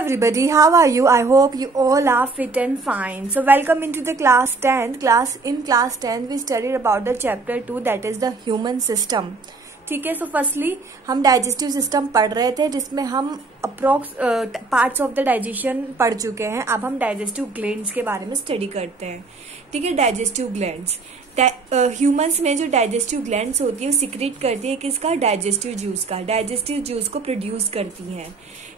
everybody, how are you? I hope you all are fit and fine. So welcome into the class 10th. In class 10th we studied about the chapter 2, that is the human system. ठीक है. So firstly हम digestive system पढ़ रहे थे जिसमें हम approx parts of the digestion पढ़ चुके हैं. अब हम डाइजेस्टिव ग्लैंड्स के बारे में स्टडी करते हैं. ठीक है. डाइजेस्टिव ग्लैंड्स ह्यूमंस में जो डाइजेस्टिव ग्लैंड्स होती है वो सिक्रेट करती है किसका? डाइजेस्टिव जूस का. डाइजेस्टिव जूस को प्रोड्यूस करती हैं.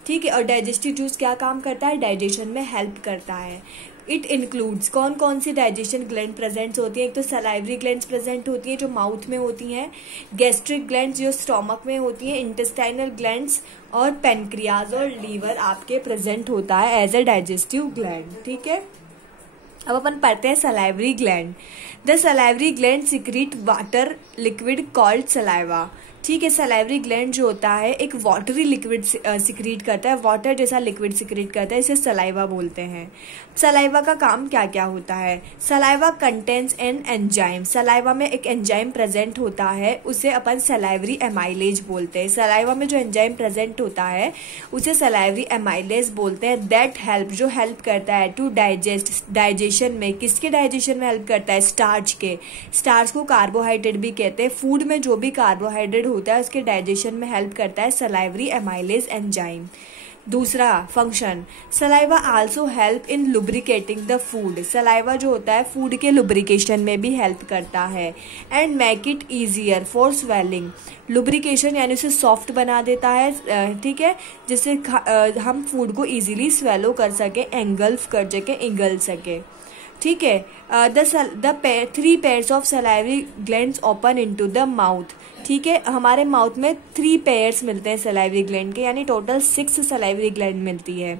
ठीक है. और डाइजेस्टिव जूस क्या काम करता है? डाइजेशन में हेल्प करता है. इट इंक्लूड्स कौन कौन सी डाइजेशन ग्लैंड प्रेजेंट होती है? एक तो सलाइवरी ग्लैंड्स प्रेजेंट होती हैं जो माउथ में होती हैं, गैस्ट्रिक ग्लैंड्स जो स्टोमक में होती हैं, इंटेस्टाइनल ग्लैंड्स और पेनक्रियाज और लीवर आपके प्रेजेंट होता है एज अ डाइजेस्टिव ग्लैंड. ठीक है. अब अपन पढ़ते हैं salivary gland. The salivary gland secrete water liquid called saliva. ठीक है. सलाइवरी ग्लैंड जो होता है एक वाटरी लिक्विड सिक्रीट करता है, वाटर जैसा लिक्विड सिक्रीट करता है, इसे सलाइवा बोलते हैं. सलाइवा का काम क्या क्या होता है? Saliva contains an enzyme. Saliva में एक एंजाइम प्रेजेंट होता है, उसे अपन सलाइवरी एमाइलेज बोलते हैं. सलाइवा में जो एंजाइम प्रेजेंट होता है उसे सलाइवरी एमाइलेज बोलते हैं. दैट हेल्प, जो हेल्प करता है टू डाइजेस्ट, डाइजेशन में. किसके डाइजेशन में हेल्प करता है? स्टार्च के. स्टार्च को कार्बोहाइड्रेट भी कहते हैं. फूड में जो भी कार्बोहाइड्रेट होता है उसके डाइजेशन में हेल्प करता है सलाइवरी एमाइलेज एंजाइम. दूसरा function, saliva also help in lubricating the food. Saliva जो होता है फूड के लुब्रिकेशन में भी हेल्प करता है. And make it easier for swelling. Lubrication यानी उसे सॉफ्ट बना देता है. ठीक है. जिससे हम फूड को इजीली स्वेलो कर सके, एंगल्फ कर सके, इंगल सके. ठीक है. The 3 pairs of salivary glands open into the mouth. ठीक है. हमारे माउथ में 3 pairs मिलते हैं सलाइवरी ग्लैंड के, यानी टोटल 6 सलाइवरी ग्लैंड मिलती है.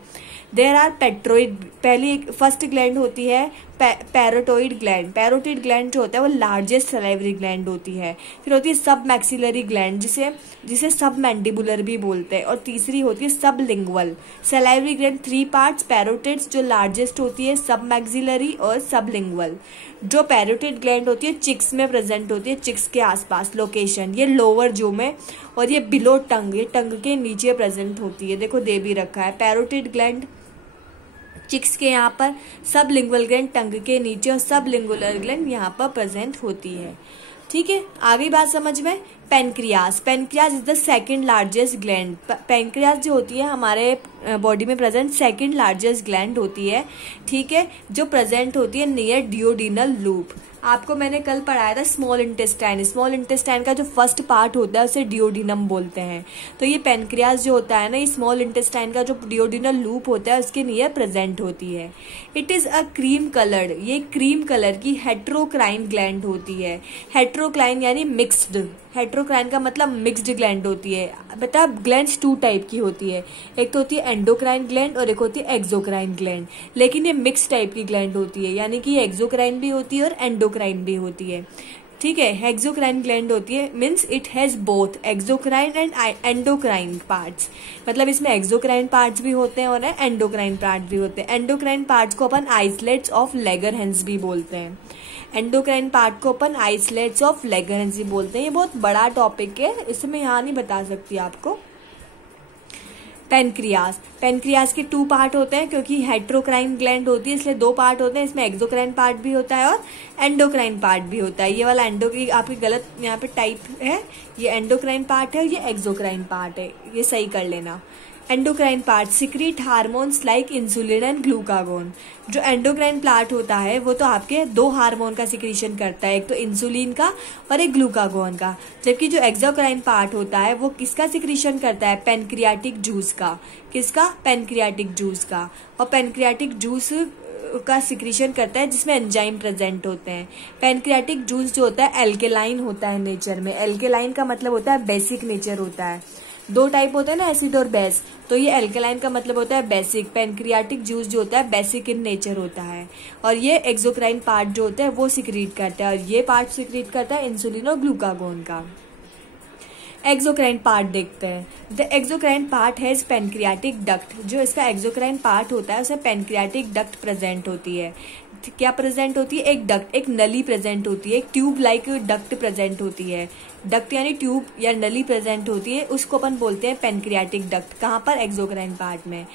There are parotid. पहली फर्स्ट ग्लैंड होती है पैरोटोइड ग्लैंड. पैरोटोइड ग्लैंड जो होता है वो लार्जेस्ट सलाइवरी ग्लैंड होती है. फिर होती है सब मैक्सिलरी ग्लैंड जिसे सब मैंडिबुलर भी बोलते हैं. और तीसरी होती है सब लिंगुअल. Salivary gland 3 parts. पैरोटिड्स जो लार्जेस्ट होती है, सब मैक्सिलरी और सब लिंगुअल. जो पैरोटिड ग्लैंड होती है चिक्स में प्रेजेंट होती है, चिक्स के आसपास लोकेशन. ये लोअर जो में और ये बिलो टंग, ये टंग के नीचे प्रेजेंट होती है. देखो दे भी रखा है. पैरोटिड ग्लैंड चिक्स के यहाँ पर, सब लिंगुअल ग्लैंड टंग के नीचे और सब लिंगुलर ग्लैंड यहाँ पर प्रेजेंट होती है. ठीक है. आगे बात समझ में. Pancreas. Pancreas is the second largest gland. Pancreas जो होती है हमारे बॉडी में प्रेजेंट सेकंड लार्जेस्ट ग्लैंड होती है. ठीक है. जो प्रेजेंट होती है नियर डियोडिनल लूप. आपको मैंने कल पढ़ाया था स्मॉल इंटेस्टाइन. स्मॉल इंटेस्टाइन का जो फर्स्ट पार्ट होता है उसे डियोडिनम बोलते हैं. तो ये पेनक्रियाज जो होता है ना, ये स्मॉल इंटेस्टाइन का जो डियोडिनल लूप होता है उसके नियर प्रेजेंट होती है. It is a cream coloured. ये क्रीम कलर की हेट्रोक्राइन ग्लैंड होती है. हेट्रोक्राइन यानी मिक्स्ड. हेट्रोक्राइन का मतलब मिक्स्ड ग्लैंड होती है. बता, ग्लैंड्स 2 टाइप की होती है. एक तो होती है एंडोक्राइन ग्लैंड और एक होती है एक्सोक्राइन ग्लैंड. लेकिन ये मिक्स टाइप की ग्लैंड होती है, यानी कि ये एक्सोक्राइन भी होती है और एंडोक्राइन भी होती है. ठीक है. एक्सोक्राइन ग्लैंड होती है means it has both exocrine and endocrine parts. मतलब इसमें एक्सोक्राइन पार्ट्स भी होते हैं और एंडोक्राइन पार्ट भी होते हैं. एंडोक्राइन पार्ट्स को अपन आइसलेट्स ऑफ लेगरहेंस भी बोलते हैं. एंडोक्राइन पार्ट को अपन आइसलेट्स ऑफ लेगरहेंस भी बोलते हैं. ये बहुत बड़ा टॉपिक है, इसे मैं यहाँ नहीं बता सकती आपको. पेनक्रियाज. पेनक्रियाज के 2 पार्ट होते हैं क्योंकि हेट्रोक्राइन ग्लैंड होती है इसलिए 2 पार्ट होते हैं. इसमें एक्सोक्राइन पार्ट भी होता है और एंडोक्राइन पार्ट भी होता है. ये वाला आपकी गलत यहाँ पे टाइप है. ये एंडोक्राइन पार्ट है और ये एक्सोक्राइन पार्ट है, ये सही कर लेना. Endocrine part secrete hormones like insulin and glucagon. जो एंडोक्राइन पार्ट होता है वो तो आपके 2 हार्मोन का सिक्रीशन करता है, एक तो इंसुलिन का और एक ग्लूकागोन का. जबकि जो एक्सोक्राइन पार्ट होता है वो किसका सिक्रीशन करता है? पेनक्रियाटिक जूस का. किसका? पेनक्रियाटिक जूस का. और पेनक्रियाटिक जूस का सिक्रीशन करता है जिसमें एंजाइम प्रेजेंट होते हैं. पेनक्रियाटिक जूस जो होता है एल्केलाइन होता है नेचर में. एल्केलाइन का मतलब होता है बेसिक नेचर होता है. 2 टाइप होते हैं ना, एसिड और बेस. तो ये एल्केलाइन का मतलब होता है बेसिक. पेनक्रियाटिक जूस जो होता है बेसिक इन नेचर होता है. और ये एक्सोक्राइन पार्ट जो होता है वो सिक्रीट करता है और ये पार्ट सिक्रीट करता है इंसुलिन और ग्लूकागोन का. एक्सोक्राइन पार्ट देखते हैं. The exocrine part has pancreatic duct. जो इसका एक्सोक्राइन पार्ट होता है उसे पेनक्रियाटिक डक्ट प्रेजेंट होती है. क्या प्रेजेंट होती है, एक डक्ट, एक नली प्रेजेंट होती है, एक ट्यूब लाइक डक्ट प्रेजेंट होती है। डक्ट यानी ट्यूब या नली प्रेजेंट होती है, उसको अपन बोलते हैं पेनक्रियाटिक डक्ट। कहाँ पर, एक्सोक्राइन पार्ट में।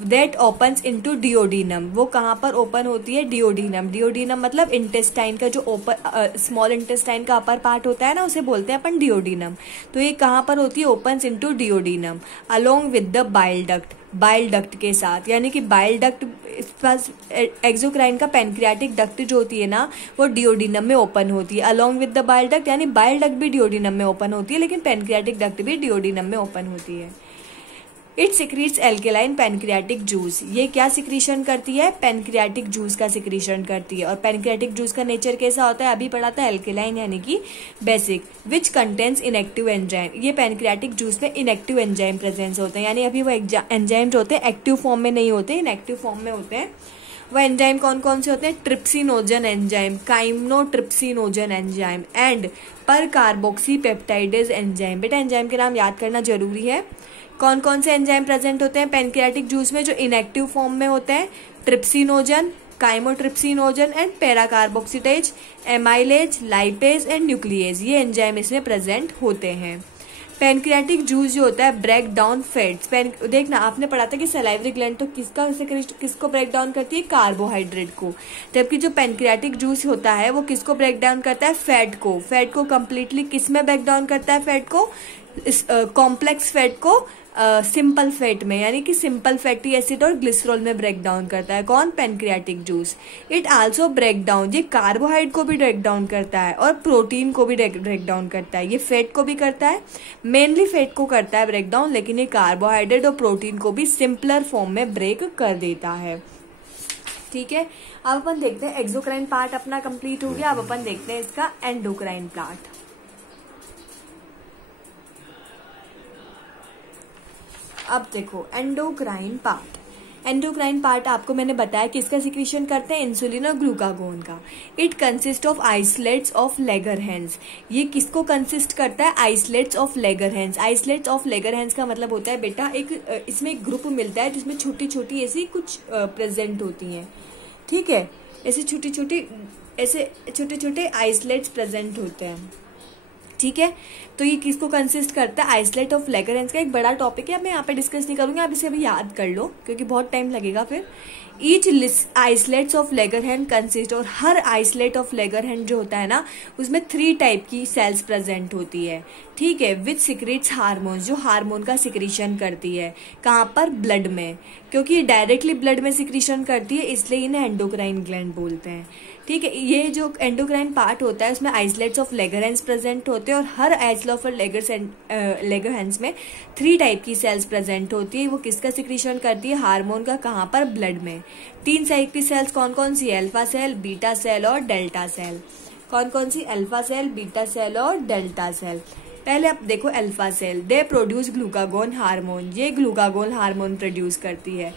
दैट ओपन्स इनटू डिओडिनम, वो कहाँ पर ओपन होती है, डिओडिनम। डिओडिनम मतलब इंटेस्टाइन का जो ओपन, स्मॉल इंटेस्टाइन का अपर पार्ट होता है ना, उसे बोलते हैं अपन डिओडिनम। तो ये कहाँ पर होती है, opens into duodenum along with the bile duct, bile duct के साथ। यानी कि बाइल डक्ट पास एक्सोक्राइन का पेनक्रियाटिक डक्ट जो होती है ना, वो डिओडिनम में ओपन होती है along with the bile duct. यानी बाइल डक्ट भी डिओडिनम में ओपन होती है, लेकिन पेनक्रियाटिक डक्ट भी डिओडिनम में ओपन होती है। It secretes alkaline pancreatic juice, ये क्या सिक्रीशन करती है, पेनक्रियाटिक जूस का सिक्रीशन करती है। और पेनक्रियाटिक जूस का नेचर कैसा होता है, अभी पढ़ा था, एल्केलाइन यानी कि basic, which contains inactive enzyme. ये पेनक्रियाटिक जूस में इनएक्टिव एंजाइम प्रेजेंस होते हैं, यानी अभी वो एंजाइम जो होते हैं एक्टिव फॉर्म में नहीं होते, इनएक्टिव फॉर्म में होते हैं। वह एंजाइम कौन कौन से होते हैं, trypsinogen enzyme, chymotrypsinogen enzyme and पर कार्बोक्सी पेप्टाइडेज एंजाइम। बेटा एंजाइम के नाम याद करना जरूरी है। कौन कौन से एंजाइम प्रेजेंट होते हैं पेनक्रियाटिक जूस में जो इनएक्टिव फॉर्म में होते हैं, trypsinogen, chymotrypsinogen and procarboxylase, amylase, lipase and nuclease, ये एंजाइम इसमें प्रेजेंट होते हैं। पेनक्रियाटिक जूस जो होता है ब्रेक डाउन फैट्स, देखना आपने पढ़ा था कि सलाइवरी ग्लैंड तो किसको ब्रेक डाउन करती है, कार्बोहाइड्रेट को, जबकि जो पेनक्रियाटिक जूस होता है वो किसको ब्रेक डाउन करता है, फैट को। फैट को कंप्लीटली किस में ब्रेक डाउन करता है, फैट को, कॉम्प्लेक्स फैट को सिंपल फैट में, यानी कि सिंपल फैटी एसिड और ग्लिसरॉल में ब्रेक डाउन करता है। कौन, pancreatic juice. It also break down, ये कार्बोहाइड्रेट को भी ब्रेक डाउन करता है और प्रोटीन को भी ब्रेक डाउन करता है। ये फैट को भी करता है, मेनली फैट को करता है ब्रेक डाउन, लेकिन ये कार्बोहाइड्रेट और प्रोटीन को भी सिंपलर फॉर्म में ब्रेक कर देता है। ठीक है, अब अपन देखते हैं एक्सोक्राइन पार्ट अपना कंप्लीट हो गया। अब अपन देखते हैं इसका एंडोक्राइन पार्ट। अब देखो एंडोक्राइन पार्ट, एंडोक्राइन पार्ट आपको मैंने बताया कि इसका सिक्रीशन करते हैं इंसुलिन और ग्लूकागोन का। It consist of islets of Langerhans, ये किसको कंसिस्ट करता है, islets of Langerhans. Islets of Langerhans का मतलब होता है बेटा एक इसमें एक ग्रुप मिलता है जिसमें छोटी छोटी ऐसी कुछ प्रेजेंट होती हैं। ठीक है, ऐसे छोटे छोटे आइसलेट्स प्रेजेंट होते हैं। ठीक है, तो ये किसको कंसिस्ट करता है, आइसलेट ऑफ लेगरहैंस का एक बड़ा टॉपिक है, मैं यहाँ पे डिस्कस नहीं करूंगी, आप इसे अभी याद कर लो क्योंकि बहुत टाइम लगेगा फिर। ईच आइसलेट्स ऑफ लेगरहैंस कंसिस्ट, और हर आइसलेट ऑफ लेगरहैंस जो होता है ना उसमें 3 टाइप की सेल्स प्रेजेंट होती है। ठीक है, विच सिक्रेट्स हार्मोन्स, जो हार्मोन का सिक्रीशन करती है। कहाँ पर, ब्लड में, क्योंकि ये डायरेक्टली ब्लड में सिक्रीशन करती है इसलिए इन्हें एंडोक्राइन ग्लैंड बोलते हैं। ठीक है, ये जो एंडोक्राइन पार्ट होता है उसमें आइसलेट्स ऑफ लेगरहैंस प्रेजेंट होते हैं और हर आइसलेट ऑफ लेगरहैंस में 3 टाइप की सेल्स प्रेजेंट होती है। वो किसका सिक्रीशन करती है, हार्मोन का। कहाँ पर, ब्लड में। 3 टाइप की सेल्स कौन कौन सी, अल्फा सेल, बीटा सेल और डेल्टा सेल। कौन कौन सी, अल्फा सेल, बीटा सेल और डेल्टा सेल। पहले आप देखो alpha cell, they produce glucagon hormone, ये ग्लूकागोन हार्मोन प्रोड्यूस करती है।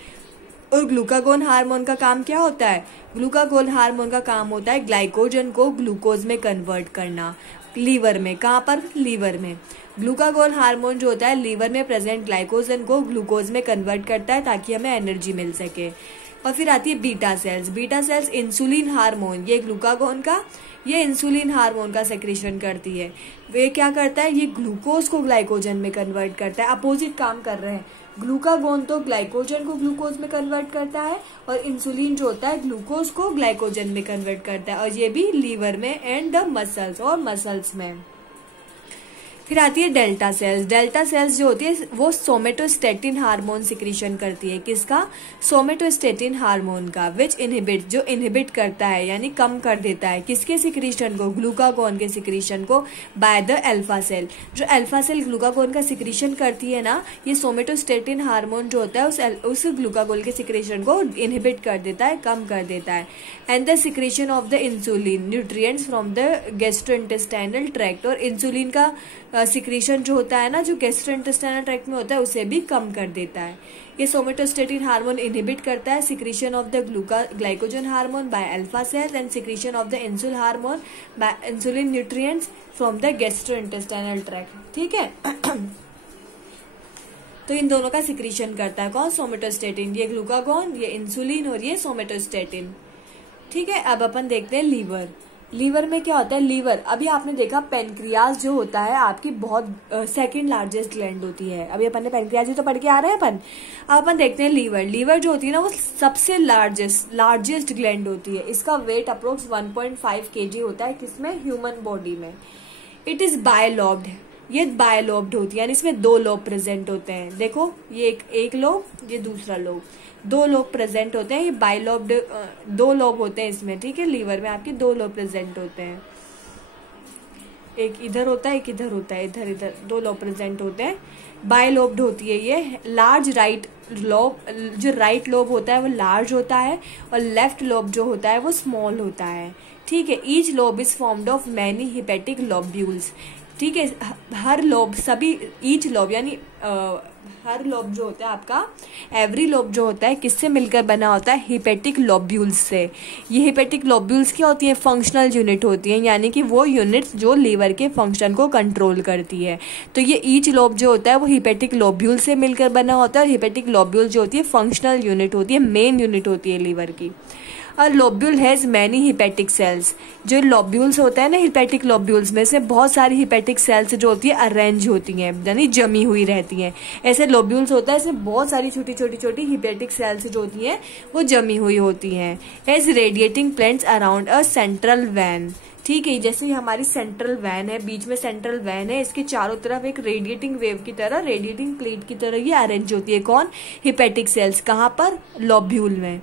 और ग्लूकागोन हार्मोन का काम क्या होता है, ग्लूकागोन हार्मोन का काम होता है ग्लाइकोजन को ग्लूकोज में कन्वर्ट करना लीवर में। कहाँ पर, लीवर में। ग्लूकागोन हार्मोन जो होता है लीवर में प्रेजेंट ग्लाइकोजन को ग्लूकोज में कन्वर्ट करता है ताकि हमें एनर्जी मिल सके। और फिर आती है beta cells, beta cells insulin hormone, ये ग्लूकागोन का, ये इंसुलिन हार्मोन का सेक्रेशन करती है। वे क्या करता है, ये ग्लूकोज को ग्लाइकोजन में कन्वर्ट करता है। अपोजिट काम कर रहे हैं, ग्लूकागोन तो ग्लाइकोजन को ग्लूकोज में कन्वर्ट करता है और इंसुलिन जो होता है ग्लूकोज को ग्लाइकोजन में कन्वर्ट करता है, और ये भी लीवर में एंड द मसल्स और मसल्स में। फिर आती है डेल्टा सेल्स, डेल्टा सेल्स जो होती है वो सोमेटोस्टेटिन हार्मोन सिक्रीशन करती है। किसका, सोमेटोस्टेटिन हार्मोन का, विच इनहिबिट, जो इनहिबिट करता है यानी कम कर देता है किसके सिक्रीशन को, ग्लूकागोन के सिक्रीशन को, बाय द अल्फा सेल। जो अल्फा सेल ग्लूकागोन का सिक्रीशन करती है ना, ये सोमेटोस्टेटिन हार्मोन जो होता है उस ग्लूकागोन के सिक्रीशन को इनहिबिट कर देता है, कम कर देता है। And the secretion of the insulin nutrients from the gastrointestinal tract, और इंसुलिन का सिक्रीशन जो होता है ना जो गैस्ट्रोइंटेस्टाइनल ट्रैक्ट में होता है उसे भी कम कर देता है। ये सोमेटोस्टेटिन हार्मोन इनहिबिट करता है secretion of the glycogen hormone by alpha cells and secretion of the insulin hormone by insulin nutrients from the gastrointestinal tract. ठीक है तो इन दोनों का सिक्रीशन करता है कौन, सोमेटोस्टेटिन, ये ग्लूकागोन, ये इंसुलिन और ये सोमेटोस्टेटिन। ठीक है, अब अपन देखते हैं लीवर। लीवर में क्या होता है? लीवर, अभी आपने देखा पेनक्रियाज जो होता है आपकी बहुत सेकंड लार्जेस्ट ग्लैंड होती है। अभी अपन ने पेनक्रियाज ही तो पढ़ के आ रहे हैं अपन। अब अपन देखते हैं लीवर। लीवर जो होती है ना वो सबसे लार्जेस्ट ग्लैंड होती है। इसका वेट अप्रोक्स 1.5 kg होता है। किसमें? ह्यूमन बॉडी में। इट इज बायलॉब्ड, ये बायलॉब्ड होती है, यानी इसमें 2 लोब प्रेजेंट होते हैं। देखो ये एक लोब, ये दूसरा लोब, 2 लोब प्रेजेंट होते हैं। ये बायलॉब्ड 2 लोब होते हैं इसमें, ठीक है। लीवर में आपके 2 लोब प्रेजेंट होते हैं, एक इधर होता है, एक इधर होता है, इधर 2 लोब प्रेजेंट होते हैं। बायलॉब्ड होती है ये। लार्ज राइट लोब, जो राइट लोब होता है वो लार्ज होता है और लेफ्ट लोब जो होता है वो स्मॉल होता है, ठीक है। Each lobe is formed of many hepatic lobules, ठीक है। हर लोब, सभी, ईच लोब यानी हर लोब जो होता है आपका, एवरी लोब जो होता है किससे मिलकर बना होता है? हिपेटिक लोब्यूल्स से। ये हिपेटिक लोब्यूल्स क्या होती है? फंक्शनल यूनिट होती है, यानी कि वो यूनिट्स जो लीवर के फंक्शन को कंट्रोल करती है। तो ये ईच लोब जो होता है वो हिपेटिक लोब्यूल से मिलकर बना होता है। और हिपेटिक लोब्यूल जो होती है फंक्शनल यूनिट होती है, मेन यूनिट होती है लीवर की। और lobule has many hepatic cells, जो लोब्यूल्स होता है ना हिपेटिक लोब्यूल्स में से बहुत सारी हिपेटिक सेल्स जो होती है अरेंज होती हैं, यानी जमी हुई रहती हैं। ऐसे लोब्यूल्स होता है, इसमें बहुत सारी छोटी छोटी हिपेटिक सेल्स जो होती हैं वो जमी हुई होती हैं। Has radiating plates around a central vein, ठीक है। जैसे हमारी सेंट्रल वैन है, बीच में सेंट्रल वैन है, इसके चारों तरफ एक रेडिएटिंग वेव की तरह, रेडिएटिंग प्लेट की तरह ये अरेंज होती है। कौन? Hepatic cells. कहाँ पर? लोब्यूल में,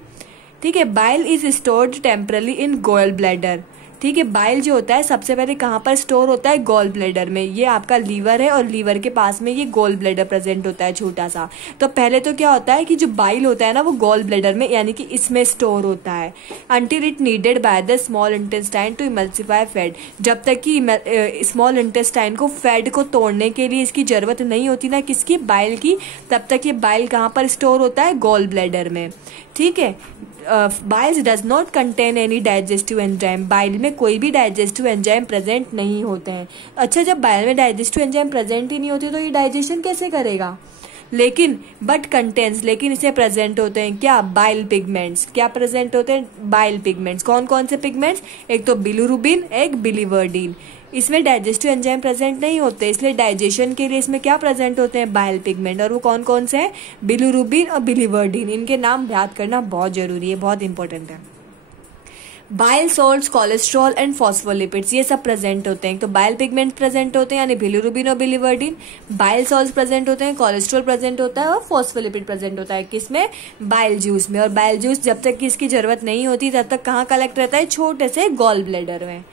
ठीक है। Bile is stored temporarily in gall bladder, ठीक है। बाइल जो होता है सबसे पहले कहाँ पर स्टोर होता है? गॉल ब्लैडर में। ये आपका लीवर है और लीवर के पास में ये गॉल ब्लैडर प्रेजेंट होता है छोटा सा। तो पहले तो क्या होता है कि जो बाइल होता है ना वो गॉल ब्लैडर में यानी कि इसमें स्टोर होता है। Until it needed by the small intestine to emulsify fat, जब तक कि स्मॉल इंटेस्टाइन को फैट को तोड़ने के लिए इसकी जरूरत नहीं होती ना किसकी? बाइल की, तब तक ये बाइल कहाँ पर स्टोर होता है? गॉल ब्लैडर में, ठीक है। Biles does not contain any digestive enzyme, bile में कोई भी डाइजेस्टिव एंजाइम प्रेजेंट नहीं होते हैं। अच्छा, जब बाइल में डाइजेस्टिव एंजाइम प्रेजेंट ही नहीं होते तो ये डाइजेशन कैसे करेगा? लेकिन बट कंटेंस, लेकिन इसे प्रेजेंट होते हैं क्या? Bile pigments. क्या प्रेजेंट होते हैं? Bile pigments. कौन कौन से पिगमेंट्स? एक तो बिलिरुबिन, एक बिलीवर्डिन। इसमें डाइजेस्टिव एंजाइम प्रेजेंट नहीं होते, इसलिए डाइजेशन के लिए इसमें क्या प्रेजेंट होते हैं? Bile pigment. और वो कौन कौन से हैं? बिलिरुबिन और बिलीवर्डिन। इनके नाम याद करना बहुत जरूरी है, बहुत इंपॉर्टेंट है। Bile salts, cholesterol and phospholipids, ये सब प्रेजेंट होते हैं। तो बाइल पिगमेंट प्रेजेंट होते हैं यानी बिलिरुबिन और बिलीवर्डिन। बाइल सॉल्ट्स प्रेजेंट होते हैं, कोलेस्ट्रॉल प्रेजेंट होता है और फॉस्फोलिपिड प्रेजेंट होता है। किसमें? बाइल जूस में। और बाइल जूस जब तक कि इसकी जरूरत नहीं होती तब तक कहाँ कलेक्ट रहता है? छोटे से गॉल ब्लैडर में,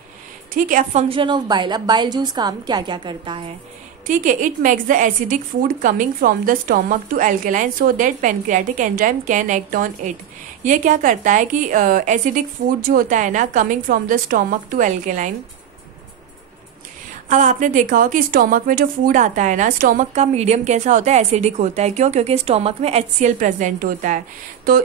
ठीक है। अब फंक्शन ऑफ बाइल, अब बाइल जूस काम क्या क्या करता है, ठीक है। It makes the acidic food coming from the stomach to alkaline so that pancreatic enzyme can act on it. ये क्या करता है कि एसिडिक फूड जो होता है ना coming from the stomach to alkaline. अब आपने देखा हो कि स्टोमक में जो फूड आता है ना, स्टोमक का मीडियम कैसा होता है? एसिडिक होता है। क्यों? क्योंकि स्टोमक में HCl प्रेजेंट होता है। तो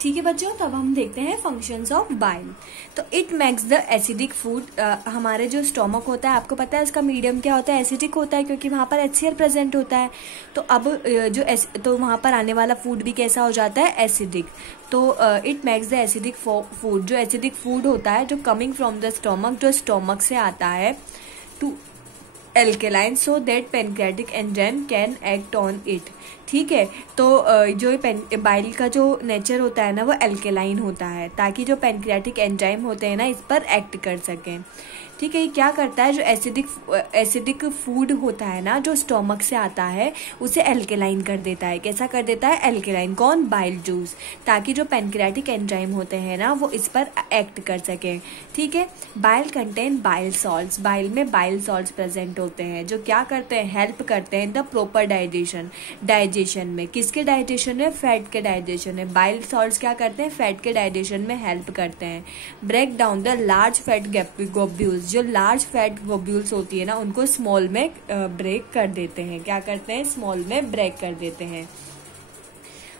ठीक है बच्चों, तब हम देखते हैं फंक्शंस ऑफ बाइल। तो it makes the acidic food, हमारे जो स्टोमक होता है आपको पता है इसका मीडियम क्या होता है? एसिडिक होता है, क्योंकि वहाँ पर HCl प्रेजेंट होता है। तो अब तो वहाँ पर आने वाला फूड भी कैसा हो जाता है? एसिडिक। तो it makes the acidic food, जो एसिडिक फूड होता है जो कमिंग फ्रॉम द स्टोमक, जो स्टोमक से आता है, to alkaline so that pancreatic enzyme can act on it, ठीक है। तो जो बाइल का जो नेचर होता है ना वो एल्केलाइन होता है, ताकि जो पेनक्रियाटिक एंजाइम होते हैं ना इस पर एक्ट कर सकें, ठीक है। ये क्या करता है? जो एसिडिक फूड होता है ना जो स्टोमक से आता है उसे एल्केलाइन कर देता है। कैसा कर देता है? एल्केलाइन। कौन? बाइल जूस, ताकि जो पेनक्रियाटिक एंजाइम होते हैं ना वो इस पर एक्ट कर सकें, ठीक है। Bile contain bile salts, bile में बाइल सॉल्ट्स प्रेजेंट होते हैं जो क्या करते हैं? हेल्प करते हैं द प्रॉपर डाइजेशन में। किसके डाइजेशन में? फैट के डाइजेशन में। बाइल सॉल्ट्स क्या करते हैं? फैट के डाइजेशन में हेल्प करते हैं। Break down the large fat globules, जो लार्ज फैट ग्लोब्यूल्स होती है ना उनको स्मॉल में ब्रेक कर देते हैं। क्या करते हैं? स्मॉल में ब्रेक कर देते हैं।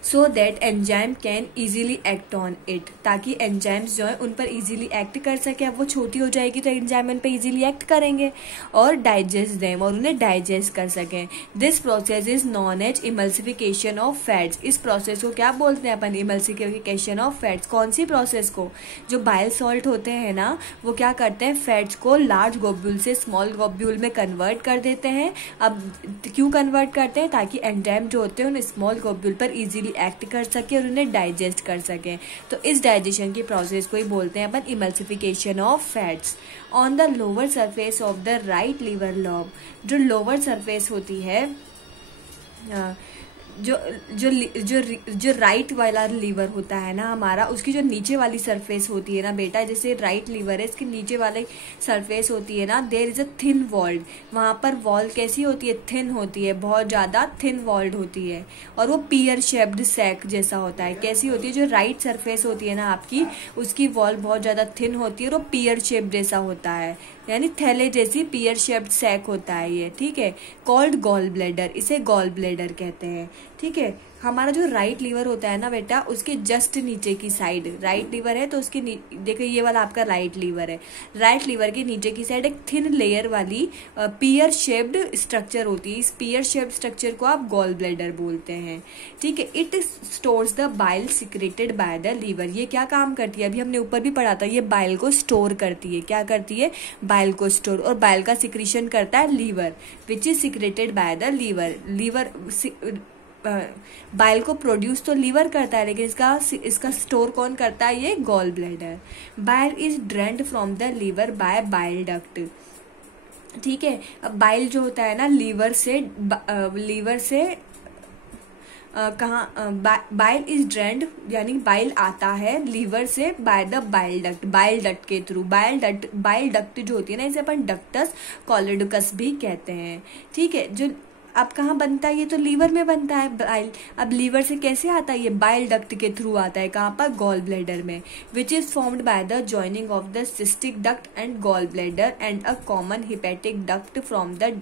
So that enzyme can easily act on it, ताकि एंजाइम्स जो है उन पर इजीली एक्ट कर सके। अब वो छोटी हो जाएगी तो एंजाइम उन पर इजीली एक्ट करेंगे और डाइजेस्ट देम, और उन्हें डाइजेस्ट कर सकें। This process is known as emulsification of fats. इस प्रोसेस को क्या बोलते हैं अपन? Emulsification of fats. कौन सी प्रोसेस को? जो बाइल सॉल्ट होते हैं ना, वो क्या करते हैं, फैट्स को लार्ज ग्लोब्यूल से स्मॉल ग्लोब्यूल में कन्वर्ट कर देते हैं। अब क्यों कन्वर्ट करते हैं? ताकि एंजाइम जो होते हैं उन स्मॉल ग्लोब्यूल पर इजीली एक्ट कर सके और उन्हें डाइजेस्ट कर सके। तो इस डाइजेशन की प्रोसेस को ही बोलते हैं अपन emulsification of fats. On the lower surface of the right liver lobe, जो लोअर सरफेस होती है, जो जो जो जो राइट वाला लीवर होता है ना हमारा, उसकी जो नीचे वाली सरफेस होती है ना बेटा, जैसे राइट लीवर है, इसकी नीचे वाली सरफेस होती है ना, there is a thin walled. वहां पर वॉल कैसी होती है? थिन होती है, बहुत ज्यादा थिन वॉल्ड होती है, और वो पियर शेप्ड सैक जैसा होता है। कैसी होती है? जो राइट सरफेस होती है ना आपकी, उसकी वॉल बहुत ज्यादा थिन होती है और वो पियर शेप जैसा होता है, यानी थैले जैसी पियर शेप्ड सैक होता है ये, ठीक है। कॉल्ड गॉल ब्लैडर, इसे गॉल ब्लैडर कहते हैं, ठीक है। हमारा जो राइट लीवर होता है ना बेटा, उसके जस्ट नीचे की साइड, राइट लीवर है तो उसके देखो ये वाला आपका राइट लीवर है, राइट लीवर के नीचे की साइड एक थिन लेयर वाली पियर शेप्ड स्ट्रक्चर होती है। इस पियर शेप्ड स्ट्रक्चर को आप गॉल ब्लैडर बोलते हैं, ठीक है। It stores the bile secreted by the liver. ये क्या काम करती है? अभी हमने ऊपर भी पढ़ा था, ये बाइल को स्टोर करती है। क्या करती है? बाइल को स्टोर, और बाइल का सिक्रीशन करता है liver, which is secreted by the liver. Liver bile को प्रोड्यूस तो लीवर करता है, लेकिन इसका स्टोर कौन करता है? ये gall bladder. Bile is drained from the liver by bile duct, ठीक है। अब बाइल जो होता है ना लीवर से बाइल इज ड्रेन्ड, यानी बाइल आता है लीवर से by the bile duct, bile duct के थ्रू। बाइल डक्ट जो होती है ना, इसे अपन डक्टस कोलिडोकस भी कहते हैं, ठीक है। जो अब कहाँ बनता है? ये तो लीवर में बनता है बाइल। अब लीवर से कैसे आता है? ये बाइल डक्ट के थ्रू आता है। कहाँ पर? गॉल ब्लैडर में, which is formed by the joining of the cystic duct and gall bladder and a common hepatic duct from the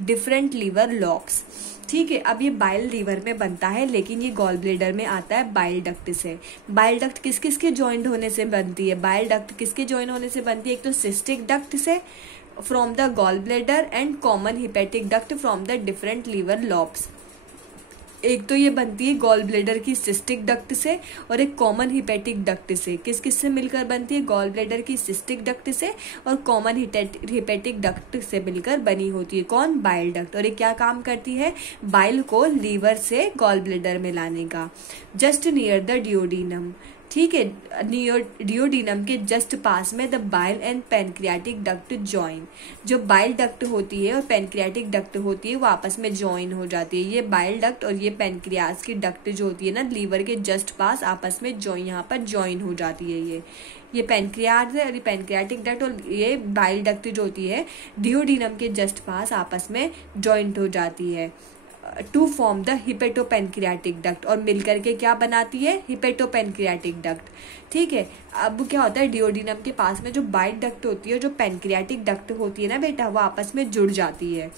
different liver lobes, ठीक है। अब ये बाइल लीवर में बनता है, लेकिन ये गॉल ब्लैडर में आता है बाइल डक्ट से। बाइल डक्ट किस किस के ज्वाइंट होने से बनती है? बाइल डक्ट किसके ज्वाइन होने से बनती है? एक तो सिस्टिक डक्ट से from the gall bladder and common hepatic duct from the different liver lobes. एक तो ये बनती है गॉल ब्लैडर की सिस्टिक डक्ट से, और एक कॉमन हिपेटिक डक्ट से। किस किस से मिलकर बनती है? गॉल ब्लैडर की सिस्टिक डक्ट से और कॉमन हिपेटिक डक्ट से मिलकर बनी होती है। कौन? Bile duct. और ये क्या काम करती है? बाइल को लीवर से गॉल ब्लैडर में लाने का। जस्ट नियर द डियोडिनम, ठीक है, डियोडिनम के जस्ट पास में the bile and pancreatic duct join. जो बाइल डक्ट होती है और पैनक्रियाटिक डक्ट होती है वो आपस में जॉइन हो जाती है। ये बाइल डक्ट और ये पैनक्रियास की डक्ट जो होती है ना, लीवर के जस्ट पास आपस में यहाँ पर जॉइन हो जाती है। ये पैनक्रियास है और ये पैनक्रियाटिक डक्ट और ये बाइल डक्ट जो होती है डियोडिनम के जस्ट पास आपस में जॉइंट हो जाती है to form the hepatopancreatic duct, और मिलकर के क्या बनाती है? हिपेटोपैनक्रियाटिक डक्ट, ठीक है। अब क्या होता है? डियोडिनम के पास में जो बाइल डक्ट होती है, जो पैनक्रियाटिक डक्ट होती है ना बेटा, वो आपस में जुड़ जाती है।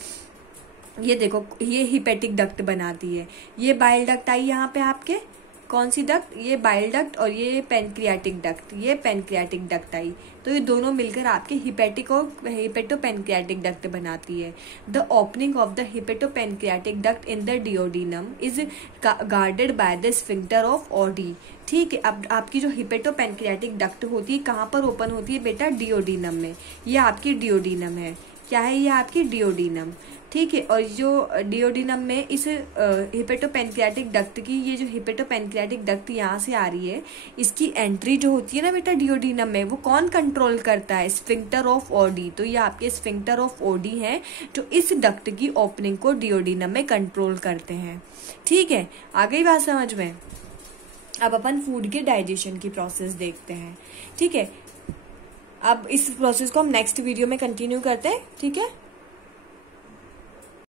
ये देखो, ये हिपेटिक डक्ट बनाती है। ये बाइल डक्ट आई यहाँ पे आपके, कौन सी डक्ट? ये बाइल डक्ट, और ये पैनक्रियाटिक डक्ट, ये पैनक्रियाटिक डक्ट आई। तो ये दोनों मिलकर आपके हिपेटिक और हिपेटोपैनक्रियाटिक डक्ट बनाती है। The opening of the hepatopancreatic duct in the duodenum is guarded by the sphincter of Oddi, ठीक है। अब आपकी जो हिपेटोपैनक्रियाटिक डक्ट होती है कहाँ पर ओपन होती है बेटा? डियोडिनम में। ये आपकी डियोडिनम है। क्या है? ये आपकी डियोडिनम, ठीक है। और जो डियोडिनम में इस हिपेटोपैनक्रियाटिक डक्ट की, ये जो हिपेटोपैनक्रियाटिक डक्ट यहाँ से आ रही है, इसकी एंट्री जो होती है ना बेटा डियोडिनम में, वो कौन कंट्रोल करता है? Sphincter of Audi. तो ये आपके स्फिंक्टर ऑफ ऑडी हैं जो इस डक्ट की ओपनिंग को डियोडिनम में कंट्रोल करते हैं, ठीक है। आ गई बात समझ में? अब अपन फूड के डाइजेशन की प्रोसेस देखते हैं, ठीक है। अब इस प्रोसेस को हम नेक्स्ट वीडियो में कंटिन्यू करते हैं, ठीक है।